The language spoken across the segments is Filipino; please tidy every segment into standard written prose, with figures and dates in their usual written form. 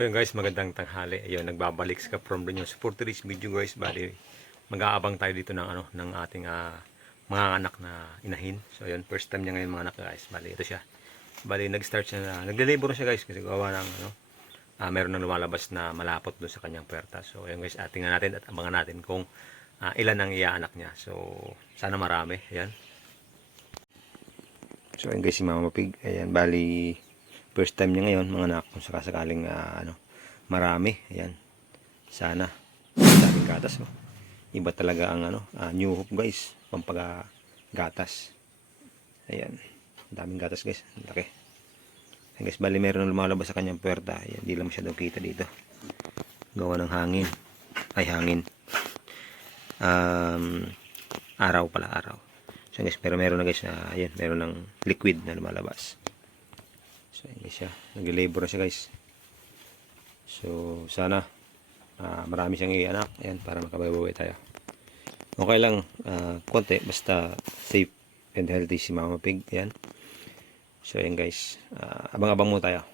ayun guys, magandang tanghali. Ayun, nagbabalik sa from the news for today's video guys. Bali, mag-aabang tayo dito ng ng ating mga anak na inahin. So ayun, first time niya ngayon mga anak guys. Bali, ito siya. Bali, nag-start siya na nagle-labor siya guys kasi gawa ng meron nang lumalabas na malapot doon sa kanyang puwerta. So ayun guys, tingnan natin at abangan natin kung ilan ang iaanak niya. So sana marami. Ayan. So ayun guys, si Mama Pig. Ayan, bali first time niya ngayon mga anak, kung sakasakaling marami. Ayan, sana daming gatas, no? Iba talaga ang New Hope guys, pampaga gatas. Ayan, daming gatas guys, laki. Ayan guys, bali meron na lumalabas sa kanyang puwerta. Ayan, di lang masyadong kita dito, gawa ng hangin, ay hangin, araw pala, araw. So guys, pero meron na guys ayan, meron ng liquid na lumalabas. So hindi siya, nag-labor na siya guys. So sana marami siyang i-anak, ayan, para makabawi tayo. Okay lang, konti, basta safe and healthy si Mama Pig. Ayan. So ayan guys, abang-abang mo tayo.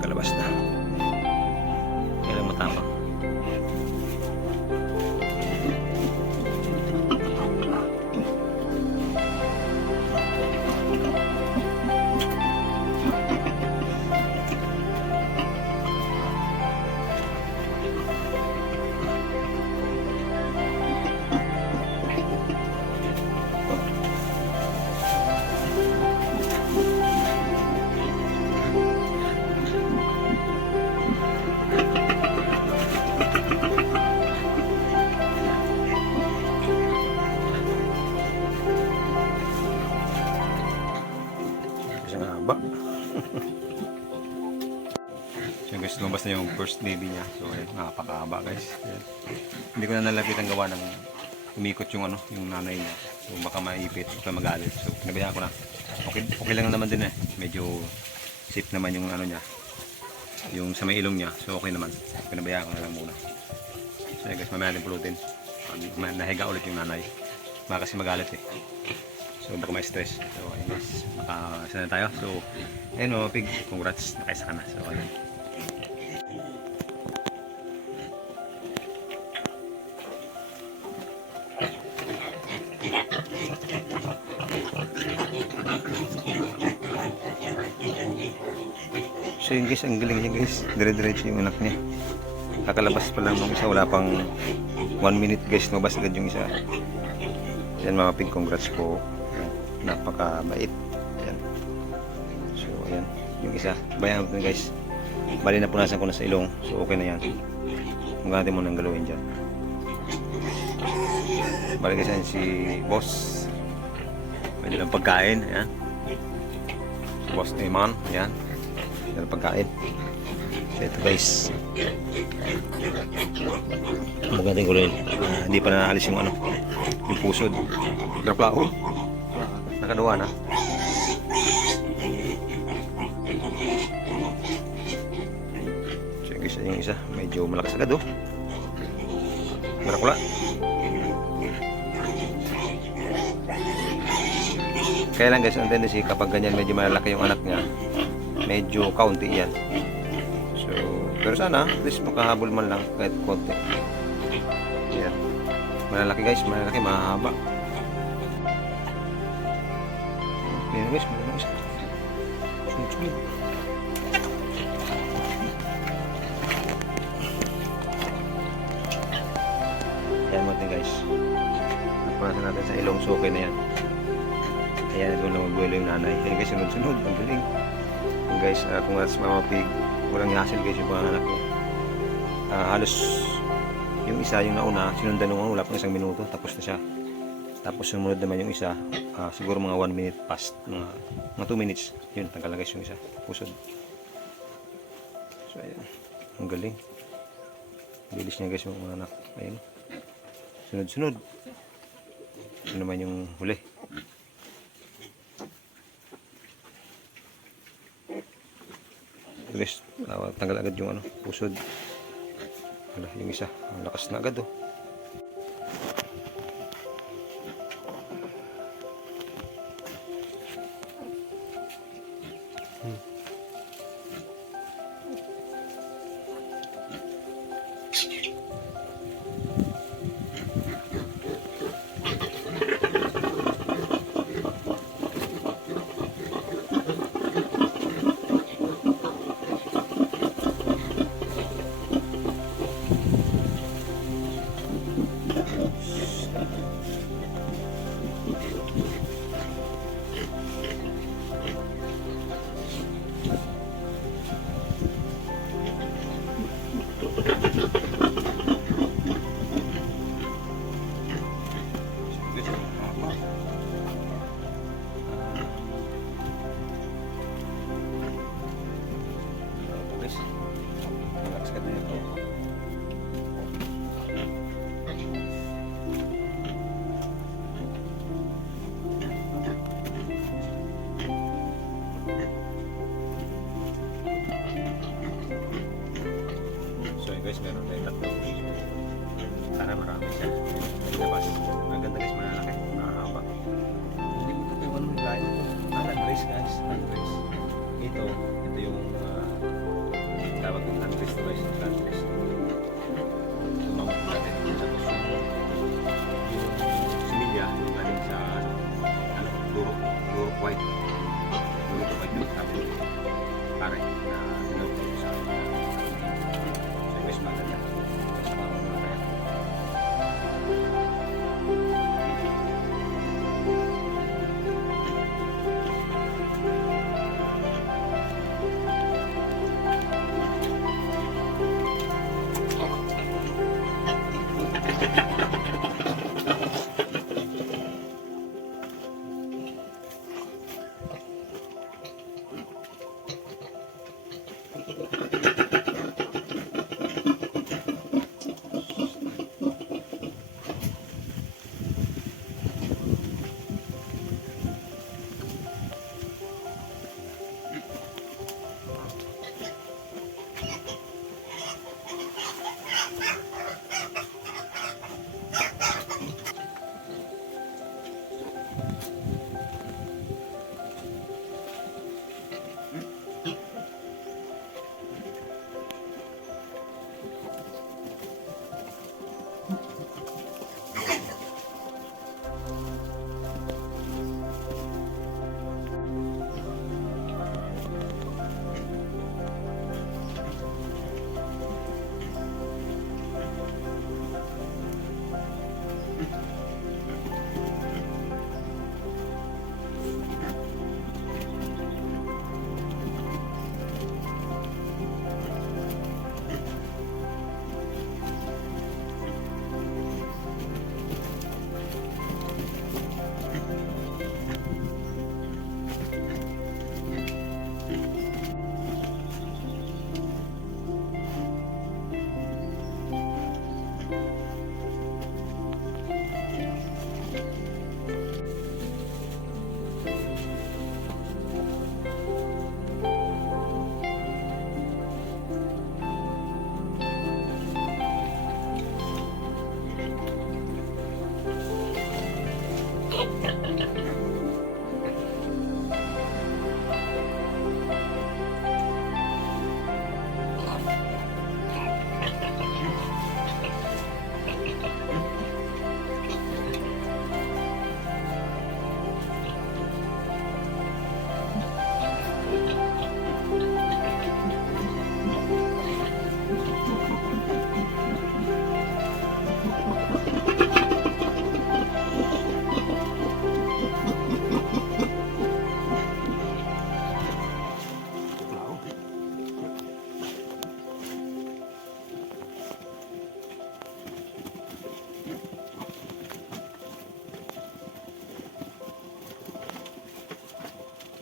Kalabas na. Kailang matapang. So guys, lumabas na yung first baby niya. So ayun, napakahaba guys. Ayan. Hindi ko na nalapit ang gawa ng umikot yung yung nanay niya. So baka maipit, baka magalit. So pinabayaan ko na. Okay lang naman din Medyo safe naman yung niya. Yung sa may ilong niya. So okay naman. Pinabayaan ko na lang muna. So ayun guys, mamaya natin pulutin. Nahiga ulit yung nanay. Baka kasi magalit So baka ma-stress. So ayun guys, makasana na tayo. So ayun Pig, congrats, nakaisa ka na. So ayun. So yun guys, ang galing niya guys, dire-diretso yung anak niya. Kakalabas pa lang nung isa, wala pang 1 minute guys, nabas agad yung isa. Yan Mama Pig, congrats po. Napaka-bait. Ayan. So ayan, yung isa, bayan natin guys. Bali na punasan ko na sa ilong, so okay na yan. Huwag natin mo nang galawin dyan. Bali guys, yan si boss. May dalang pagkain, ayan. Si boss Neyman, ayan. Yan ang pagkain. So ito guys, magating ko rin. Hindi pa naalis yung yung pusod. Draplao. Nakaduwa na. So guys, yung isa medyo malakas agad Marakula. Kaya lang guys, ang tendency kapag ganyan medyo malalaki yung anak niya, medyo kaunti yan. So, pero sana, at least makahabol man lang kahit konti. Yan. Malalaki guys, malalaki, mahahaba. Yan guys, meron isa. Sunod-sunod. Yan mo guys. Napunasan natin sa ilong suki na yan. Ayan, doon lang magbuelo yung nanay. Ayan guys, sunod-sunod. Ang galing. Ayan guys, kung that's Mama Pig, walang hassle guys yung mga anak ko. Halos yung isa, yung nauna, sinundan nung wala pang 1 minuto. Tapos na siya. Tapos sumunod naman yung isa, siguro mga 1 minute past. Mga 2 minutes. Yun, tanggal na guys yung isa. Pusod. So ayan. Ang galing. Bilis niya guys yung mga anak. Ayan. Sunod-sunod. Ito naman yung huli. Guys, tanggal agad yung pusod. Wala, yung isa, ang lakas na agad oh.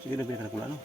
Hindi na pinaka pula, no?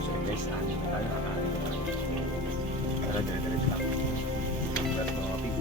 So guys, ano na tayo kakain na tayo. Pero dire-diretso lang. Pero coffee.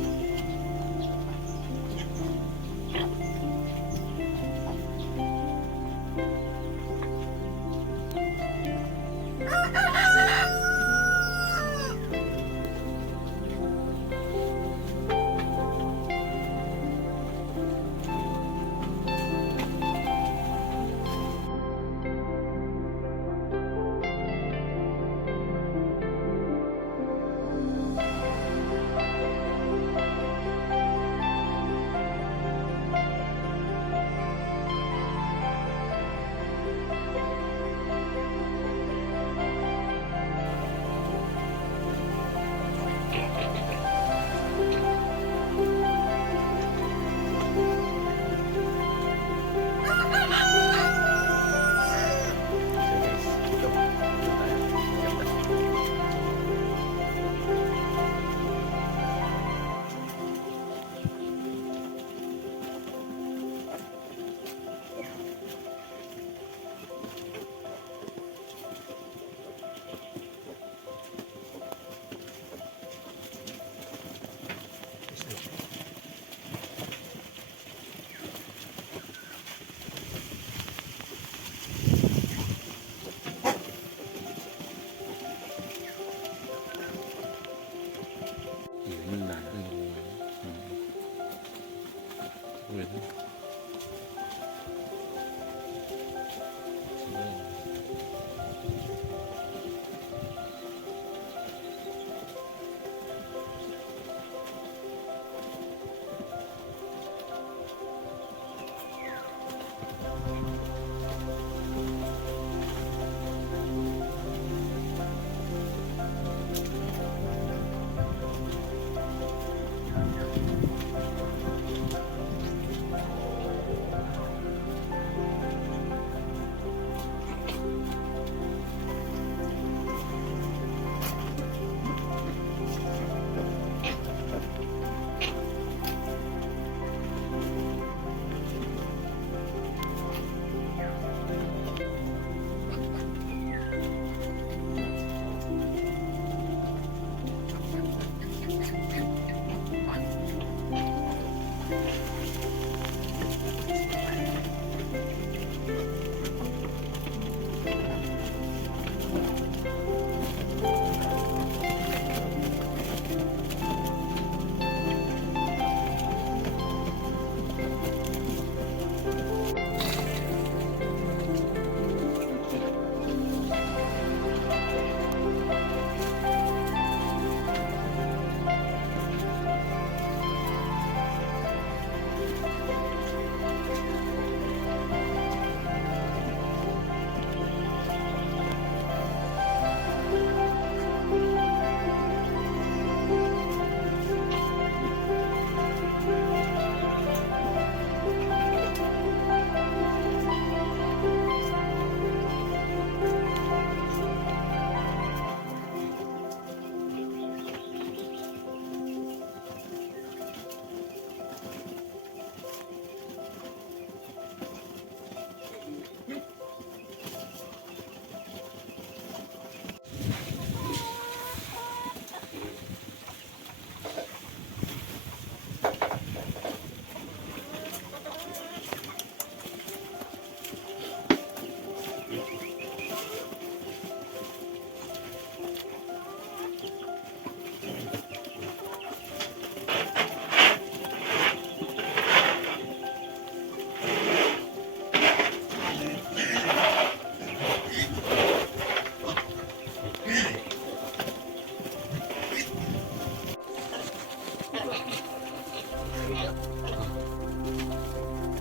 Yun na. Wait.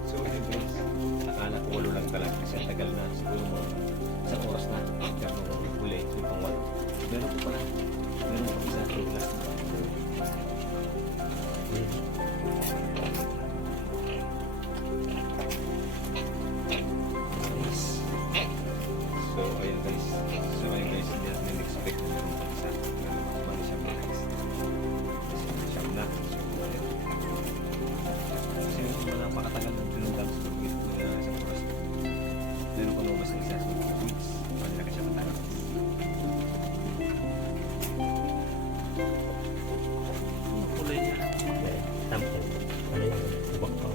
So ayun guys, akala ko 8 lang talaga kasi ang tagal na, siguro mo isang oras na pero nung huli, so pang 8 meron ko pala, meron ko isa last na. So ayun guys, hindi natin expect na meron pa isa na lumabas siya guys. Siyam na. So ayun. Kasi yung mga napakatagal ng pinundang sa pagkit na sa oras. Meron pa lumabas na isa. So 2 weeks. Malaki siya matagal. Kulay niya. Sample. Ano yung subok ko?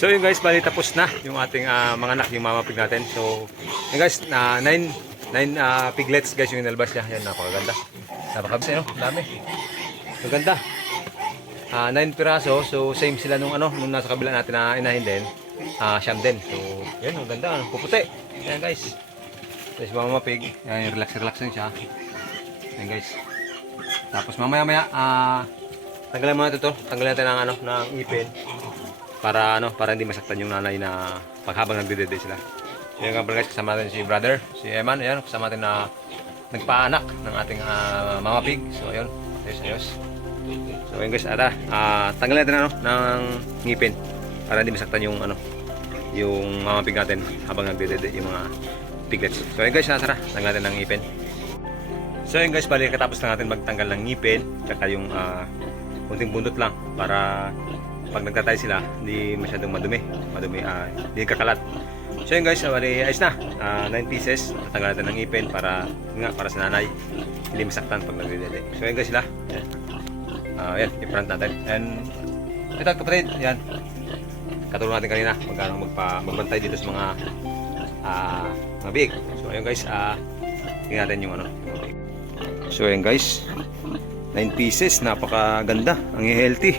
So yun guys, bali tapos na yung ating mga anak, yung mama pig natin. So yun guys, 9 piglets guys yung inalbas niya. Yan, napakaganda. Napakabis no? Dami. Maganda. 9 piraso. So same sila nung nasa kabila natin na inahin din. Siyam din. So yun, ang ganda. Puputi. Yan guys. Tapos mama pig. Yan, relax lang siya. Yan guys. Tapos mamaya tanggalan muna ito. Tanggalan natin ng ipin. Para hindi masaktan yung nanay na paghabang nagdedede sila. So yun nga pala guys, kasama natin si brother, si Eman, ayan, kasama natin na nagpaanak ng ating mama pig. So ayun, ayos. So ayun guys, tanggalin natin ng ngipin para hindi masaktan yung yung mama pig natin habang nagdedede yung mga piglets. So ayun guys, tara, tanggalin natin ng ngipin. So ayun guys, bali katapos na natin magtanggal ng ngipin, tsaka yung kunting buntot lang para pag nagtatay sila, hindi masyadong madumi, hindi kakalat. So yun guys, bali ayos na. 9 pieces, tatanggal natin ng ngipin para sa nanay, hindi masaktan pag nagdedede. So yun guys sila. Yan, i-front natin. And ito kapatid, yan. Katulong natin kanina, magbantay dito sa mga biig. So ayun guys, tingnan natin yung yung biig. So yun guys, 9 pieces, napakaganda, ang healthy.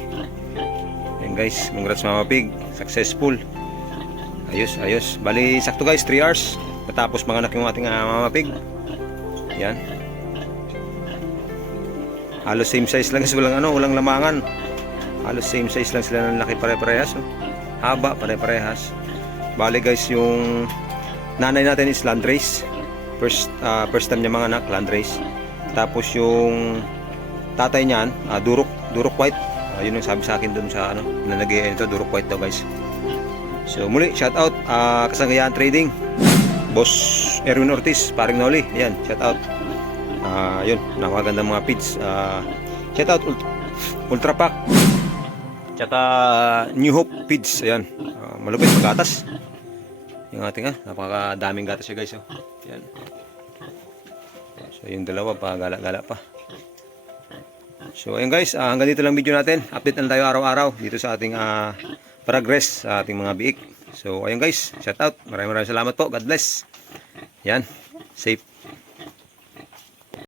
Ayan guys, congrats mama pig, successful. Ayos. Bali sakto guys, 3 hours matapos manganak yung ating mama pig. Yan. Halos same size lang, walang lamangan. Halos same size lang sila ng laki, pare-parehas. Haba, pare-parehas. Bali guys, yung nanay natin is landrace. First time niya manganak, landrace. Tapos yung tatay niyan, durok white. Yun ang sabi sa akin dun sa nalagay ito, durok white daw guys. So muli, shout out Kasangayaan Trading, Boss Erwin Ortiz, paring Noli. Ayan, shout out. Yun, napakaganda mga feeds. Shout out Ultra Pack. Tsaka New Hope Feeds. Ayan, malupit magatas. Yung ating napakadaming gatas siya guys. Ayan. So yung dalawa pa, gala-gala pa. So ayun guys, hanggang dito lang video natin. Update na tayo araw-araw dito sa ating progress sa ating mga biik. So ayun guys, shout out. Maraming salamat po. God bless. Yan, safe.